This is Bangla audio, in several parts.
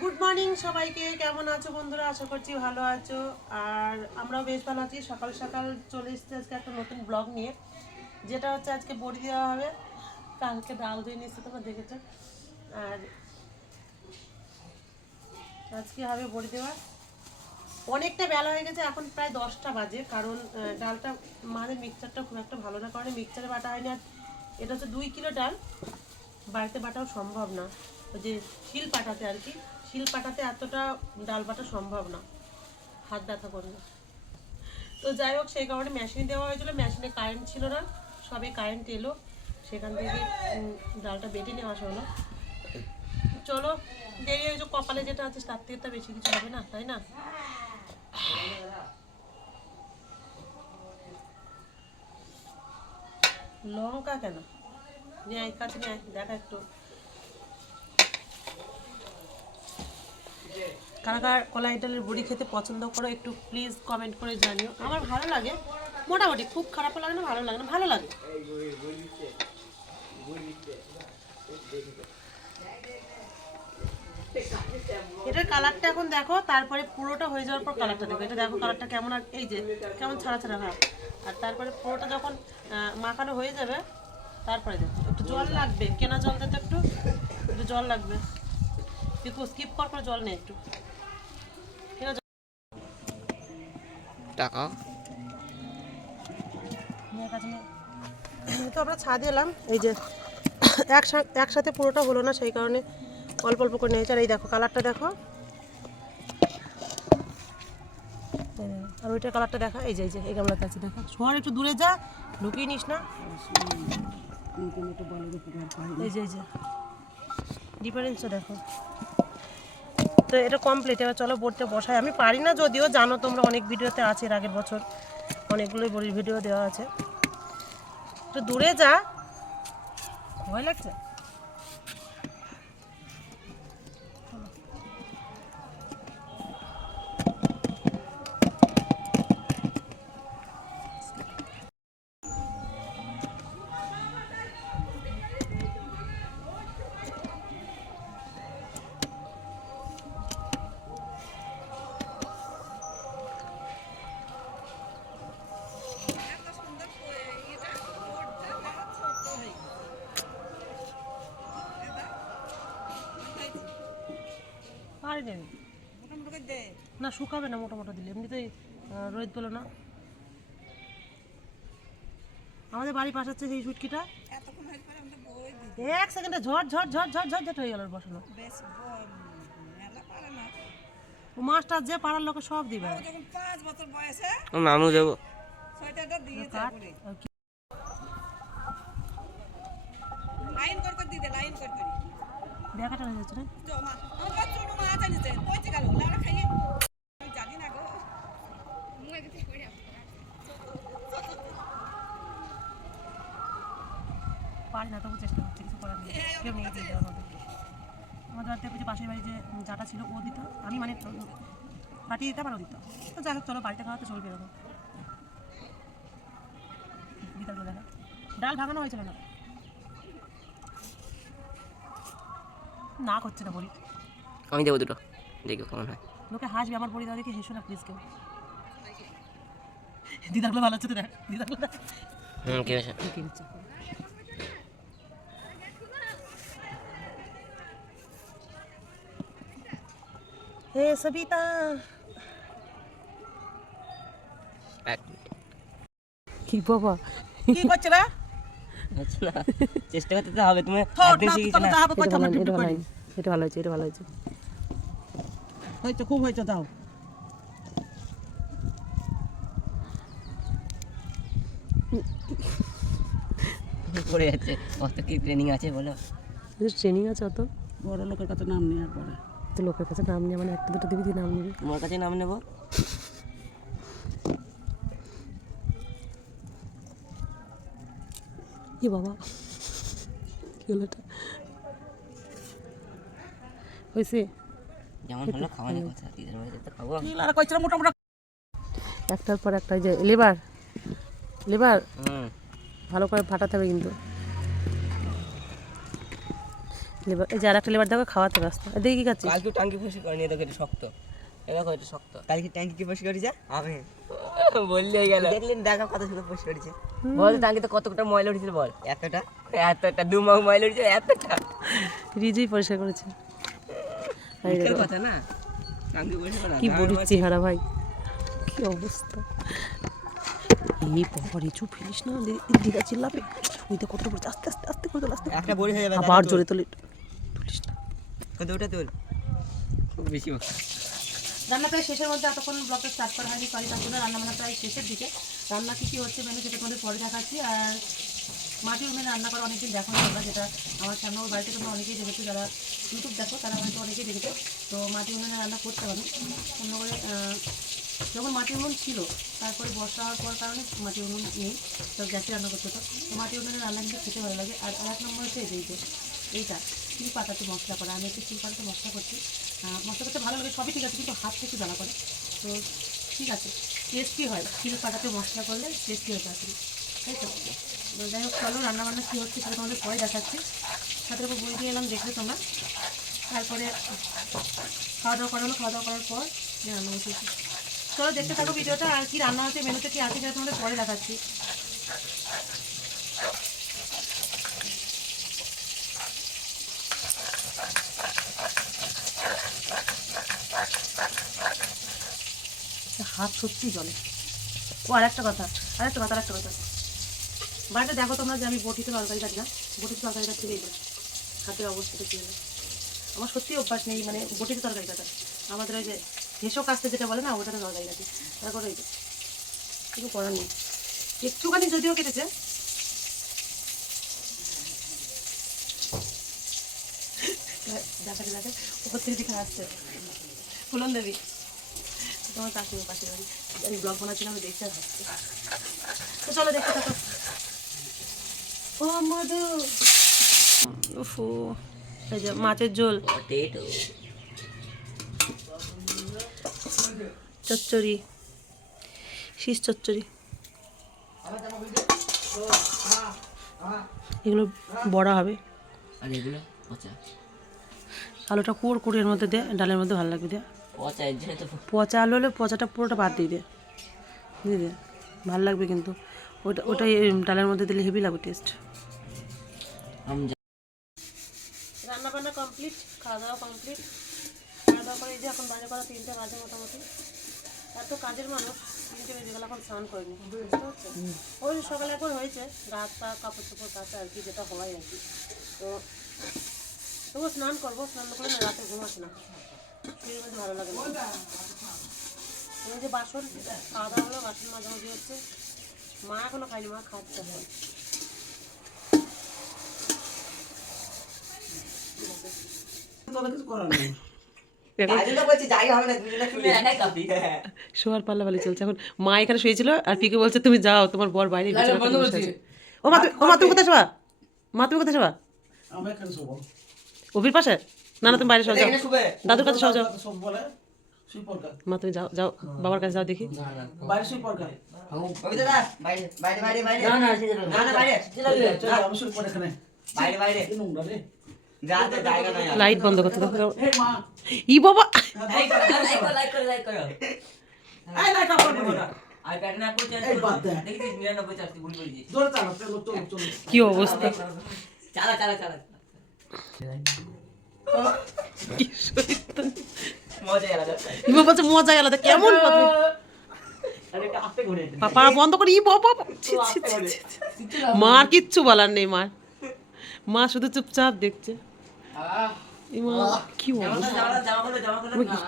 গুড মর্নিং সবাইকে, কেমন আছো বন্ধুরা? আশা করছি ভালো আছো। আর আমরাও বেশ ভালো আছি। সকাল সকাল চলে এসেছি আজকে একটা নতুন ব্লগ নিয়ে, যেটা হচ্ছে আজকে বড়ি দেওয়া হবে। কালকে ডাল ধুয়ে নিয়েছি, তোমরা দেখেছো। আর আজকে হবে বড়ি দেওয়া। অনেকটা বেলা হয়ে গেছে, এখন প্রায় 10টা বাজে। কারণ ডালটা মাদের মিক্সচারটা খুব একটা ভালো না, কারণে মিক্সচারে বাটা হয়নি। আর এটা হচ্ছে 2 কিলো ডাল, বাড়িতে বাটাও সম্ভব না। ওই যে শিল পাটাতে আর কি, শিল পাটাতে এতটা ডাল বাটা সম্ভব না, হাত ব্যথা করবে। তো যাই হোক, সেই কারণে মেশিনে দেওয়া হয়েছিল, মেশিনে কারেন্ট ছিল না, সবে কারেন্ট এলো, সেখান থেকে ডালটা বেটে নেওয়া আসা হলো। চলো, দেরি হয়েছে, কপালে যেটা আছে তার থেকে তো বেশি কিছু হবে না, তাই না? লঙ্কা কেন নিয়ে আয়, কাছে নিয়ে আয়, দেখা একটু। কারা কারা কলাই ডালের বড়ি খেতে পছন্দ করো একটু প্লিজ কমেন্ট করে জানিও। আমার ভালো লাগে মোটামুটি, খুব খারাপও লাগে না, ভালো লাগে না, ভালো লাগে। এটার কালারটা এখন দেখো, তারপরে পুরোটা হয়ে যাওয়ার পর কালারটা দেখো। এটা দেখো কালারটা কেমন, আর এই যে কেমন ছাড়া ছাড়া ভাব। আর তারপরে পুরোটা যখন মাখানো হয়ে যাবে, তারপরে দেখো একটু জল লাগবে, কেনা জল দিতে একটু একটু জল লাগবে। একটু স্কিপ কর, জল নেই একটু কেনা জল টাকা নিয়ে কাছে নিয়ে। তো আমরা ছাদে এলাম, এই যে একসাথে পুরোটা হলো না, সেই কারণে অল্প অল্প করে নিয়েছে। আর এই দেখো কালারটা দেখো, আর ওইটার কালারটা দেখা, এই যে এই গামলাতে আছে দেখো। শহর একটু দূরে যা, ঢুকিয়ে নিস না। এই যে ডিফারেন্সটা দেখো। তো এটা কমপ্লিট, এবার চলো বড়িতে বসাই। আমি পারি না যদিও, জানো তোমরা, অনেক ভিডিওতে আছে, এর আগের বছর অনেকগুলোই বড়ির ভিডিও দেওয়া আছে। একটু দূরে যা, ভয় লাগছে। পারি না আমি। না শুকাবে না, মোটা মোটা দিলে এমনিতেই রোদ পেলো না। আমাদের বাড়ির পাশে হচ্ছে সেই সুটকিটা, 1 সেকেন্ডে ঝট ঝট ঝট ঝট ঝট ঝট হয়ে গেল বসানো। ও মাছটা যে পাড়ার লোকে সব দিবে। নানু যাবো দেখাটা হয়ে যাচ্ছে না। পারি না, তবু চেষ্টা করছি, কিছু করার নেই, কেউ নিয়ে দিয়ে দেওয়ার মতো। আমাদের বাড়িতে যে পাশের বাড়ি যে যাটা ছিল ও দিত, আমি মানে পাঠিয়ে দিতাম আর ও দিত। তো যাই হোক, চলো বাড়িতে খাওয়া তো চলবে এরকম। বিতালগুলো দেখা, ডাল ভাঙানো হয়েছিল না, না করছে না বলি। আমি দেবো দুটো, দেখো কেমন হয়। লোকে হাসবে আমার বড়ি দেওয়া দেখে, হেসো না প্লিজ কেউ। দিদাগুলো ভালো হচ্ছে তো, দেখ দিদাগুলো দেখ। কি হয়েছে? হে সবিতা, কি বাবা কি করছে রে? চেষ্টা করতে তো হবে, তুমি এটা ভালো হয়েছে, এটা ভালো হয়েছে, হয়েছে, খুব হয়েছে, দাও। পড়ে যাচ্ছে, কত কি ট্রেনিং আছে বলো। ট্রেনিং আছে অত, বড় লোকের কাছে নাম নেওয়ার পরে তো লোকের কাছে নাম নিয়ে মানে একটা দুটো দিবি, নাম নিবি। তোমার কাছে নাম নেবো। কি বাবা, কি হলো এটা? হয়েছে যেমন হলো খাওয়ানোর কথা, দিদার বাড়িতে তো খাবো। একটার পর একটা, যে লেবার লেবার ভালো করে ফাটাতে হবে কিন্তু। লেবার এই যে আর একটা লেবার দেখো খাওয়াতে ব্যস্ত এদিকে কি খাচ্ছিস? কালকে টাঙ্কি পরিষ্কার করেনি, দেখো এটা শক্ত, এ দেখো এটা শক্ত। কালকে ট্যাঙ্কি কি পরিষ্কার করেছে? আমি বললেই গেল। দেখলেন দেখা কত সুন্দর পরিষ্কার করেছে। বল টাঙ্কিতে কতটা ময়লা উঠেছিল বল? এতটা এতটা 2 মাস ময়লা উঠেছিল এতটা। রিজুই পরিষ্কার করেছে। এই মুখের দেখো, কথা না, টাঙ্কি পরিষ্কার করা কি বড়ির চেহারা ভাই, কি অবস্থা। এই বাবা রিচু ফেলিস না, দিদা চিল্লাবে। ওই দেখো কত পড়ছে, আস্তে আস্তে আস্তে করে তোল, আস্তে একটা বড়ি হয়ে যাবে। আবার জোরে তোলে, তুলিস না। কত ওটা তোল। খুব বেশি বকা। রান্না প্রায় শেষের মধ্যে, এতক্ষণ ব্লগটা স্টার্ট করা হয়নি, সরি তার জন্য। রান্না বান্না প্রায় শেষের দিকে। রান্না কী কী হচ্ছে মেনু সেটা তোমাদের পরে দেখাচ্ছি। আর মাটির উনুনে রান্না করা অনেকদিন দেখো না তোমরা, যেটা আমার সামনে ওর বাড়িতে তোমরা অনেকেই দেখেছো, যারা ইউটিউব দেখো তারা হয়তো অনেকেই দেখেছো। তো মাটির উনুনে রান্না করতে হবে অন্য করে। যখন মাটির উনুন ছিল, তারপরে বর্ষা হওয়ার পর কারণে মাটির উনুন নেই, তো গ্যাসে রান্না করতে হতো। তো মাটির উনুনে রান্না কিন্তু খেতে ভালো লাগে। আর এক নম্বর হচ্ছে এইটা চিল পাতাতে মশলা করা। আমি একটু চিল পাতাতে মশলা করছি, মশলা করতে ভালো লাগে, সবই ঠিক আছে, কিন্তু হাত থেকে জ্বালা করে। তো ঠিক আছে, টেস্টি হয় চিল পাতাতে মশলা করলে, টেস্টি হয় তাড়াতাড়ি, তাই তো। যাই হোক চলো, রান্নাবান্না কী হচ্ছে সেটা তোমাদের পরে দেখাচ্ছি। সাথে উপর বই দিয়ে এলাম, দেখলে তোমরা। তারপরে খাওয়া দাওয়া করালো, খাওয়া দাওয়া করার পর রান্না বসেছি। চলো দেখতে থাকো ভিডিওটা, আর কি রান্না হচ্ছে, মেনুতে কি আছে সেটা তোমাদের পরে দেখাচ্ছি। হাত সত্যি জলে। ও আরেকটা কথা, বাড়িতে দেখো তোমরা যে আমি বটিতে তরকারি কাটি না, বটিতে তরকারি কাটতে গিয়ে হাতের অবস্থাটা কী হলো। আমার সত্যি অভ্যাস নেই মানে বটিতে তরকারি কাটা। আমাদের ওই যে হেসো কাস্তে যেটা বলে না, ওটাতে তরকারি কাটি। তারপরে এই যে কিছু করার নেই, একটুখানি যদিও কেটেছে। দেখাতে দেখে উপর থেকে দিকে আসছে ফুলন দেবী, তোমার কাকিমা পাশের বাড়ি। আমি ব্লগ বানাচ্ছিলাম, আমি দেখতে আসছি। তো চলো দেখতে থাকো। ও মধু, উফু, এই যে মাছের ঝোল, পটেটো, চচ্চড়ি, শীষ চচ্চড়ি, এগুলো বড়া হবে। আর এগুলো পচা আলুটা কুড় কুড়ি এর মধ্যে দে, ডালের মধ্যে ভালো লাগবে দে। পচা, এর জন্য তো পচা আলু হলে পচাটা পুরোটা বাদ দিয়ে দে, ভালো লাগবে কিন্তু। ওটাই ডালের মধ্যে দিলে হেভি লাগবে টেস্ট। রান্না বান্না কমপ্লিট, খাওয়া দাওয়া কমপ্লিট। খাওয়া দাওয়া করে এই যে এখন বাজে করা 3টে বাজে মোটামুটি। এত কাজের মানুষ, 3টে বেজে গেল, এখন স্নান করিনি, বুঝতে পারছো। ওই সকালে একবার হয়েছে গা হাত পা কাপড় চোপড় কাচা আর কি, যেটা হয় আর কি। তো তবুও স্নান করবো, স্নান করে না রাতে ঘুম আসে না, শরীরের মধ্যে ভালো লাগে না। এই যে বাসন খাওয়া দাওয়া হলো, বাসন মাঝামাঝি হচ্ছে। মা এখনো খাইনি, মা খাচ্ছে এখন। শোয়ার পাল্লা পাল্লি চলছে এখন। মা এখানে শুয়েছিল আর পিকে বলছে তুমি যাও, তোমার বর বাইরে বিছানাতে বসে আছে। ও মা তুমি কোথায় শোয়া? মা তুমি কোথায় শোয়া? অভির পাশে? না না তুমি বাইরে শোয়া, যাও দাদুর কাছে শোয়া, যাও। মা তুমি যাও, যাও বাবার কাছে যাও, দেখি। লাইট বন্ধ করতে দাও। ই বাবা, কি অবস্থা, ইমা বলছে মজা আলাদা, কেমন পাপা বন্ধ করে। ই বাবা, মার কিচ্ছু বলার নেই, মা শুধু চুপচাপ দেখছে। ইমা কি অবস্থা,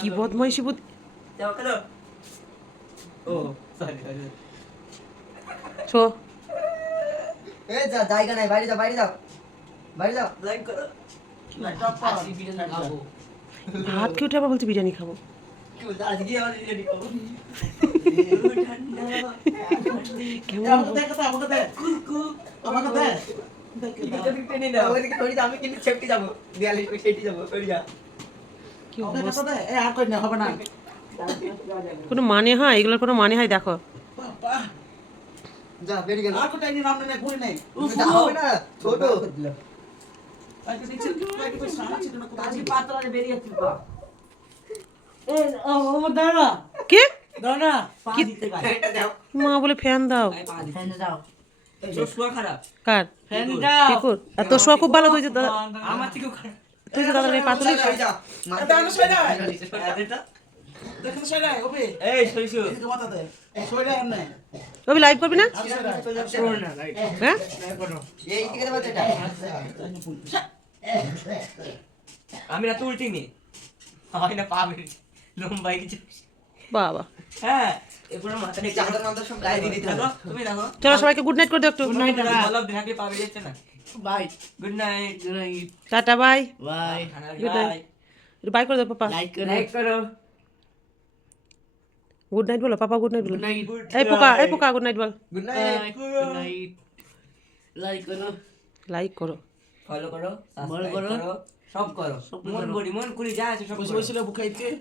কি বদমাইশি বুদ্ধি। শো জায়গা নাই, বাইরে যাও, বাইরে যাও, বাইরে যাও। ভাত খেয়ে উঠে আবার বলছে বিরিয়ানি খাবো। আমি কিন্তু সেফটি যাবো, 42 সেটি যাবো, কি অবস্থা, কোনো মানে হয় এগুলোর, কোনো মানে হয়? দেখো যা বেরিয়ে গেল। আর কোটাই নাম নেই, ঘুরে নেই। হবে না ছোট। আজকে পাতলা বেরিয়ে যাচ্ছে পা কে পা দিতে গায় এটা দাও মা বলে ফ্যান দাও ফ্যান দাও তোর শোয়া খারাপ কার পিকুর আর তোর শোয়া খুব ভালো তুই যে দাদা আমার থেকেও খারাপ তুই যে দাদা পাতলা এই সরিষু রবি লাইভ করবি না হ্যাঁ এই দিকে দাও এটা আমি না তুলটি নি হয় না পাবে লম্বাই কিছু বাবা হ্যাঁ এরপর মাথাটা চাদর মাদর সব গায়ে দিয়ে দিতে হবে তুমি দেখো চলো সবাইকে গুড নাইট করে দাও একটু অলপ দিন আগে পাবে যাচ্ছে না bye good night tata bye bye good night bye করে দাও পাপা লাইক করো গুড নাইট বলো পাপা গুড নাইট বলো নাইট এই পোকা গুড নাইট বল গুড নাইট লাইক করো লাইক করো ফলো করো সাবস্ক্রাইব করো সব করো মন করি যা আছে সব করো